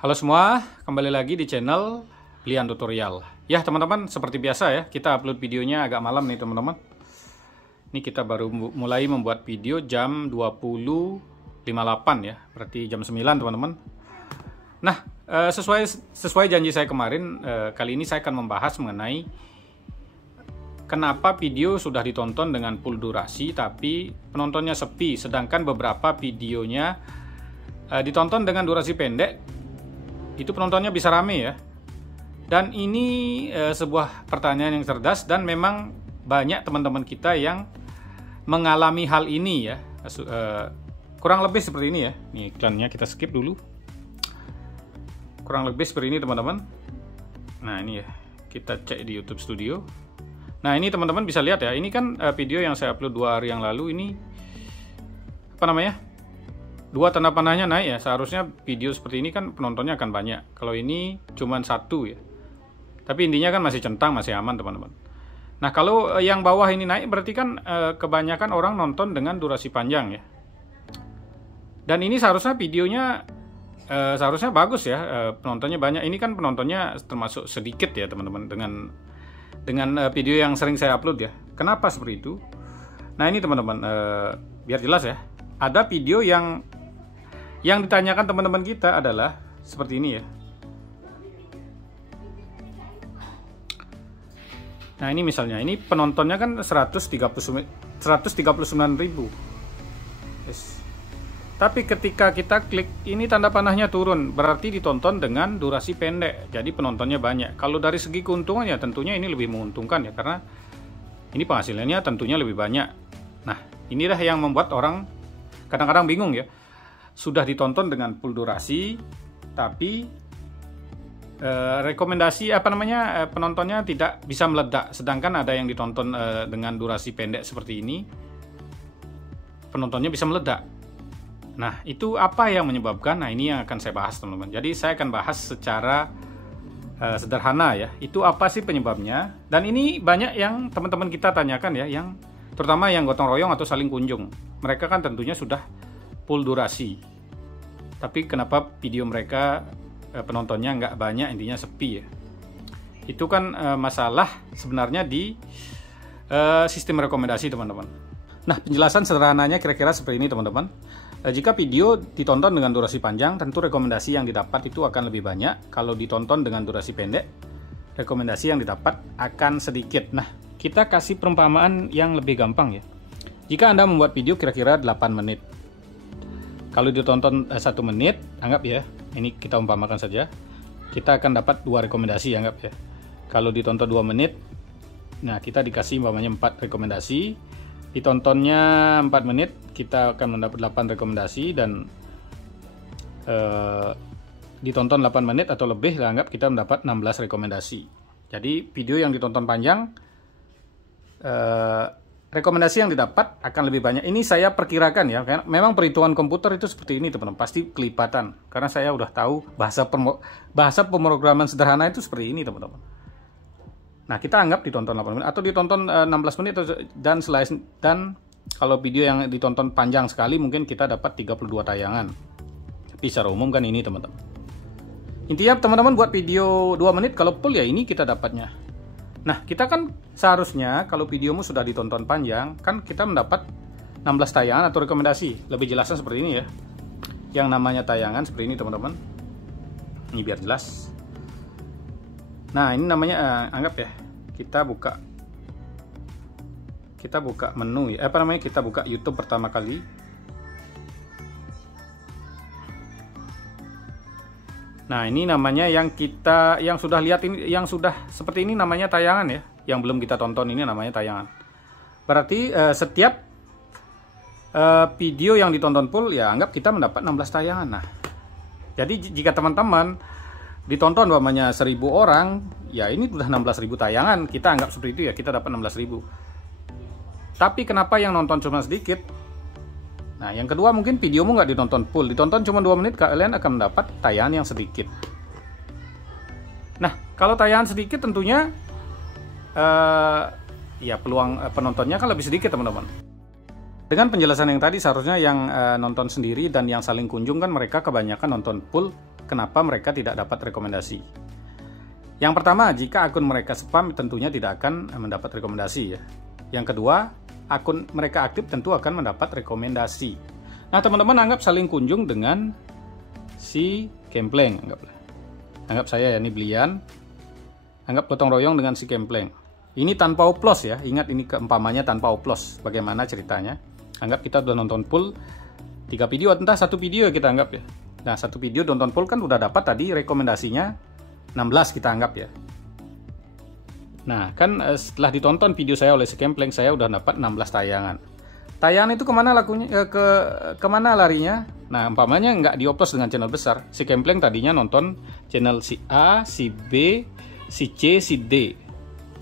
Halo semua, kembali lagi di channel Lian Tutorial. Ya teman-teman, seperti biasa ya, kita upload videonya agak malam nih teman-teman. Ini kita baru mulai membuat video jam 20.58 ya, berarti jam 9 teman-teman. Nah, sesuai janji saya kemarin, kali ini saya akan membahas mengenai kenapa video sudah ditonton dengan full durasi tapi penontonnya sepi, sedangkan beberapa videonya ditonton dengan durasi pendek, itu penontonnya bisa rame ya. Dan ini sebuah pertanyaan yang cerdas dan memang banyak teman-teman kita yang mengalami hal ini ya. Kurang lebih seperti ini ya. Nih iklannya kita skip dulu. Kurang lebih seperti ini teman-teman. Nah ini ya, kita cek di YouTube Studio. Nah ini teman-teman bisa lihat ya, ini kan video yang saya upload 2 hari yang lalu. Ini apa namanya, 2 tanda panahnya naik ya. Seharusnya video seperti ini kan penontonnya akan banyak. Kalau ini cuman 1 ya. Tapi intinya kan masih centang, masih aman teman-teman. Nah kalau yang bawah ini naik berarti kan kebanyakan orang nonton dengan durasi panjang ya. Dan ini seharusnya videonya seharusnya bagus ya, penontonnya banyak. Ini kan penontonnya termasuk sedikit ya teman-teman dengan video yang sering saya upload ya. Kenapa seperti itu? Nah ini teman-teman, biar jelas ya. Ada video yang ditanyakan teman-teman kita adalah seperti ini ya. Nah ini misalnya, ini penontonnya kan 139.000. Yes. Tapi ketika kita klik, ini tanda panahnya turun, berarti ditonton dengan durasi pendek, jadi penontonnya banyak. Kalau dari segi keuntungan ya tentunya ini lebih menguntungkan ya, karena ini penghasilannya tentunya lebih banyak. Nah inilah yang membuat orang kadang-kadang bingung ya. Sudah ditonton dengan full durasi, tapi rekomendasi penontonnya tidak bisa meledak. Sedangkan ada yang ditonton dengan durasi pendek seperti ini, penontonnya bisa meledak. Nah itu apa yang menyebabkan? Nah ini yang akan saya bahas teman-teman. Jadi saya akan bahas secara sederhana ya. Itu apa sih penyebabnya? Dan ini banyak yang teman-teman kita tanyakan ya, yang terutama yang gotong royong atau saling kunjung. Mereka kan tentunya sudah full durasi, tapi kenapa video mereka penontonnya nggak banyak, intinya sepi ya. Itu kan masalah sebenarnya di sistem rekomendasi teman-teman. Nah penjelasan sederhananya kira-kira seperti ini teman-teman. Jika video ditonton dengan durasi panjang, tentu rekomendasi yang didapat itu akan lebih banyak. Kalau ditonton dengan durasi pendek, rekomendasi yang didapat akan sedikit. Nah kita kasih perumpamaan yang lebih gampang ya. Jika Anda membuat video kira-kira 8 menit, kalau ditonton 1 menit, anggap ya, ini kita umpamakan saja, kita akan dapat 2 rekomendasi, anggap ya. Kalau ditonton 2 menit, nah kita dikasih umpamanya 4 rekomendasi, ditontonnya 4 menit, kita akan mendapat 8 rekomendasi, dan ditonton 8 menit atau lebih, anggap kita mendapat 16 rekomendasi. Jadi video yang ditonton panjang, rekomendasi yang didapat akan lebih banyak. Ini saya perkirakan ya, karena memang perhitungan komputer itu seperti ini teman-teman, pasti kelipatan. Karena saya udah tahu bahasa pemrograman sederhana itu seperti ini teman-teman. Nah kita anggap ditonton 8 menit atau ditonton 16 menit dan kalau video yang ditonton panjang sekali mungkin kita dapat 32 tayangan. Tapi secara umum kan ini teman-teman. Intinya teman-teman buat video 2 menit, kalau full ya ini kita dapatnya. Nah kita kan seharusnya kalau videomu sudah ditonton panjang, kan kita mendapat 16 tayangan atau rekomendasi. Lebih jelasnya seperti ini ya. Yang namanya tayangan seperti ini teman-teman. Ini biar jelas. Nah ini namanya anggap ya, kita buka menu ya, kita buka YouTube pertama kali. Nah ini namanya yang sudah lihat ini, yang sudah seperti ini namanya tayangan ya. Yang belum kita tonton ini namanya tayangan. Berarti setiap video yang ditonton full ya anggap kita mendapat 16 tayangan. Nah jadi jika teman-teman ditonton umpamanya 1000 orang, ya ini sudah 16.000 tayangan. Kita anggap seperti itu ya, kita dapat 16.000. Tapi kenapa yang nonton cuma sedikit? Nah yang kedua, mungkin videomu nggak ditonton full, ditonton cuma 2 menit, kalian akan mendapat tayangan yang sedikit. Nah kalau tayangan sedikit tentunya ya peluang penontonnya kan lebih sedikit teman-teman. Dengan penjelasan yang tadi, seharusnya yang nonton sendiri dan yang saling kunjung kan mereka kebanyakan nonton full kenapa mereka tidak dapat rekomendasi. Yang pertama, jika akun mereka spam tentunya tidak akan mendapat rekomendasi ya. Yang kedua, akun mereka aktif tentu akan mendapat rekomendasi. Nah, teman-teman anggap saling kunjung dengan si Kempleng, anggap saya ya, ini Blian. Anggap gotong royong dengan si Kempleng. Ini tanpa oplos ya, ingat ini keumpamanya tanpa oplos. Bagaimana ceritanya? Anggap kita udah nonton full 3 video, entah 1 video kita anggap ya. Nah, 1 video nonton full kan udah dapat tadi rekomendasinya 16 kita anggap ya. Nah, kan setelah ditonton video saya oleh si Kempleng, saya udah dapat 16 tayangan. Tayangan itu kemana kemana larinya? Nah, umpamanya nggak dioplos dengan channel besar. Si Kempleng tadinya nonton channel si A, si B, si C, si D.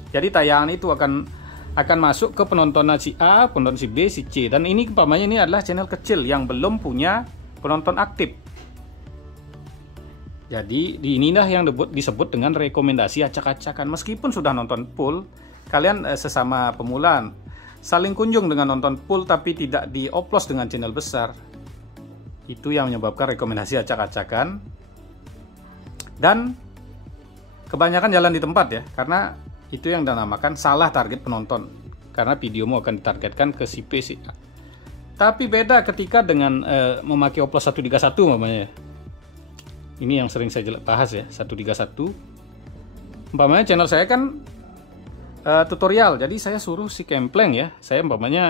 Jadi tayangan itu akan masuk ke penonton si A, penonton si B, si C. Dan ini umpamanya ini adalah channel kecil yang belum punya penonton aktif. Jadi inilah yang disebut dengan rekomendasi acak-acakan. Meskipun sudah nonton full, kalian sesama pemula saling kunjung dengan nonton full tapi tidak dioplos dengan channel besar. Itu yang menyebabkan rekomendasi acak-acakan. Dan kebanyakan jalan di tempat ya, karena itu yang dinamakan salah target penonton. Karena videomu akan ditargetkan ke si P, si A. Tapi beda ketika dengan memakai oplos 131 namanya. Ini yang sering saya bahas ya, 131. Umpamanya channel saya kan tutorial, jadi saya suruh si Kempleng ya. Saya umpamanya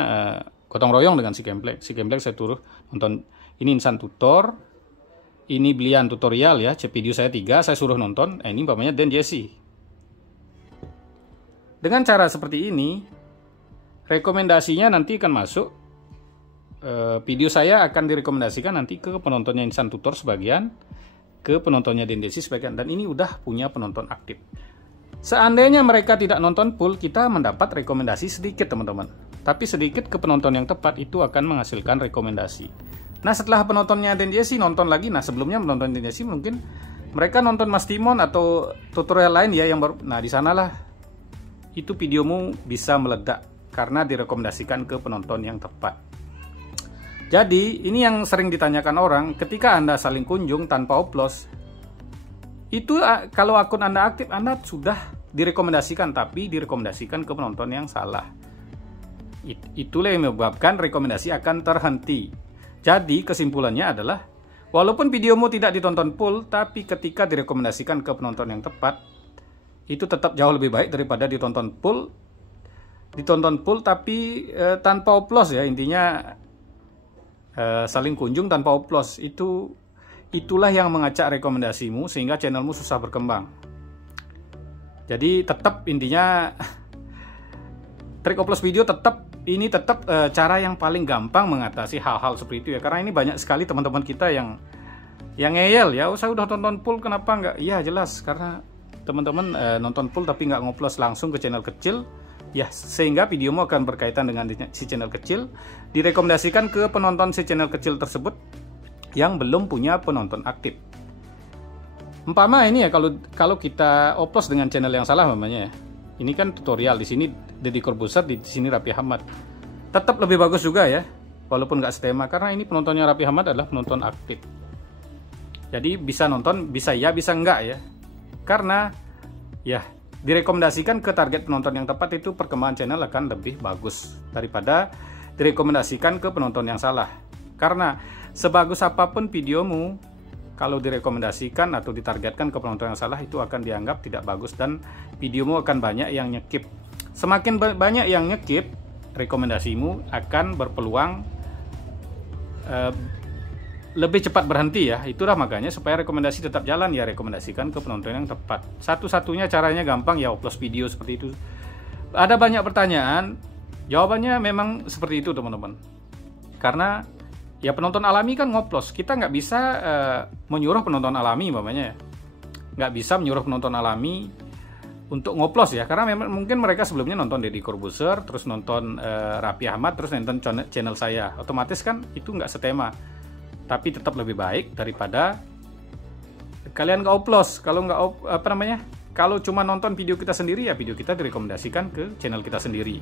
gotong royong dengan si Kempleng. Si Kempleng saya suruh nonton, ini Insan Tutor, ini Blian tutorial ya, video saya 3, saya suruh nonton. Ini umpamanya Dan Jesse. Dengan cara seperti ini, rekomendasinya nanti akan masuk. Video saya akan direkomendasikan nanti ke penontonnya Insan Tutor sebagian, ke penontonnya Dan Jesse sebagian, dan ini udah punya penonton aktif. Seandainya mereka tidak nonton full, kita mendapat rekomendasi sedikit teman-teman. Tapi sedikit ke penonton yang tepat itu akan menghasilkan rekomendasi. Nah, setelah penontonnya Dan Jesse nonton lagi, nah sebelumnya menonton Dan Jesse mungkin mereka nonton Mas Timon atau tutorial lain ya yang baru. Nah, di sanalah itu videomu bisa meledak karena direkomendasikan ke penonton yang tepat. Jadi, ini yang sering ditanyakan orang, ketika Anda saling kunjung tanpa oplos, itu kalau akun Anda aktif, Anda sudah direkomendasikan, tapi direkomendasikan ke penonton yang salah. Itulah yang menyebabkan rekomendasi akan terhenti. Jadi, kesimpulannya adalah, walaupun videomu tidak ditonton full, tapi ketika direkomendasikan ke penonton yang tepat, itu tetap jauh lebih baik daripada ditonton full tapi tanpa oplos ya, intinya saling kunjung tanpa oplos. Itulah yang mengacak rekomendasimu sehingga channelmu susah berkembang. Jadi tetap intinya trik oplos video tetap cara yang paling gampang mengatasi hal-hal seperti itu ya, karena ini banyak sekali teman-teman kita yang ngeyel ya, saya udah tonton full kenapa nggak? Iya jelas, karena teman-teman nonton full tapi nggak ngoplos langsung ke channel kecil ya, sehingga videomu akan berkaitan dengan si channel kecil, direkomendasikan ke penonton si channel kecil tersebut yang belum punya penonton aktif. Umpama ini ya, kalau kita oplos dengan channel yang salah namanya ya. Ini kan tutorial, di sini Deddy Corbuzier, di sini Raffi Ahmad. Tetap lebih bagus juga ya, walaupun nggak setema, karena ini penontonnya Raffi Ahmad adalah penonton aktif. Jadi bisa nonton, bisa ya, bisa enggak ya. Karena ya direkomendasikan ke target penonton yang tepat, itu perkembangan channel akan lebih bagus daripada direkomendasikan ke penonton yang salah. Karena sebagus apapun videomu, kalau direkomendasikan atau ditargetkan ke penonton yang salah, itu akan dianggap tidak bagus dan videomu akan banyak yang nyekip. Semakin banyak yang nyekip, rekomendasimu akan berpeluang lebih cepat berhenti ya. Itulah makanya supaya rekomendasi tetap jalan ya, rekomendasikan ke penonton yang tepat. Satu-satunya caranya gampang ya, upload video seperti itu. Ada banyak pertanyaan, jawabannya memang seperti itu teman-teman. Karena ya penonton alami kan ngoplos, kita nggak bisa menyuruh penonton alami umpamanya ya. Nggak bisa menyuruh penonton alami untuk ngoplos ya, karena memang mungkin mereka sebelumnya nonton Deddy Corbuzier, terus nonton Raffi Ahmad, terus nonton channel saya, otomatis kan itu nggak setema. Tapi tetap lebih baik daripada kalian nggak oplos. Kalau nggak kalau cuma nonton video kita sendiri ya, video kita direkomendasikan ke channel kita sendiri.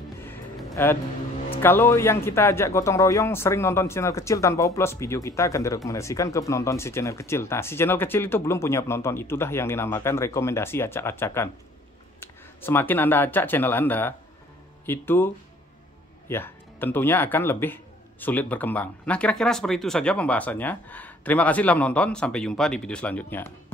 Kalau yang kita ajak gotong royong sering nonton channel kecil tanpa upload, video kita akan direkomendasikan ke penonton si channel kecil. Nah, si channel kecil itu belum punya penonton, itu dah yang dinamakan rekomendasi acak-acakan. Semakin Anda acak channel Anda, itu ya tentunya akan lebih sulit berkembang. Nah, kira-kira seperti itu saja pembahasannya. Terima kasih telah menonton, sampai jumpa di video selanjutnya.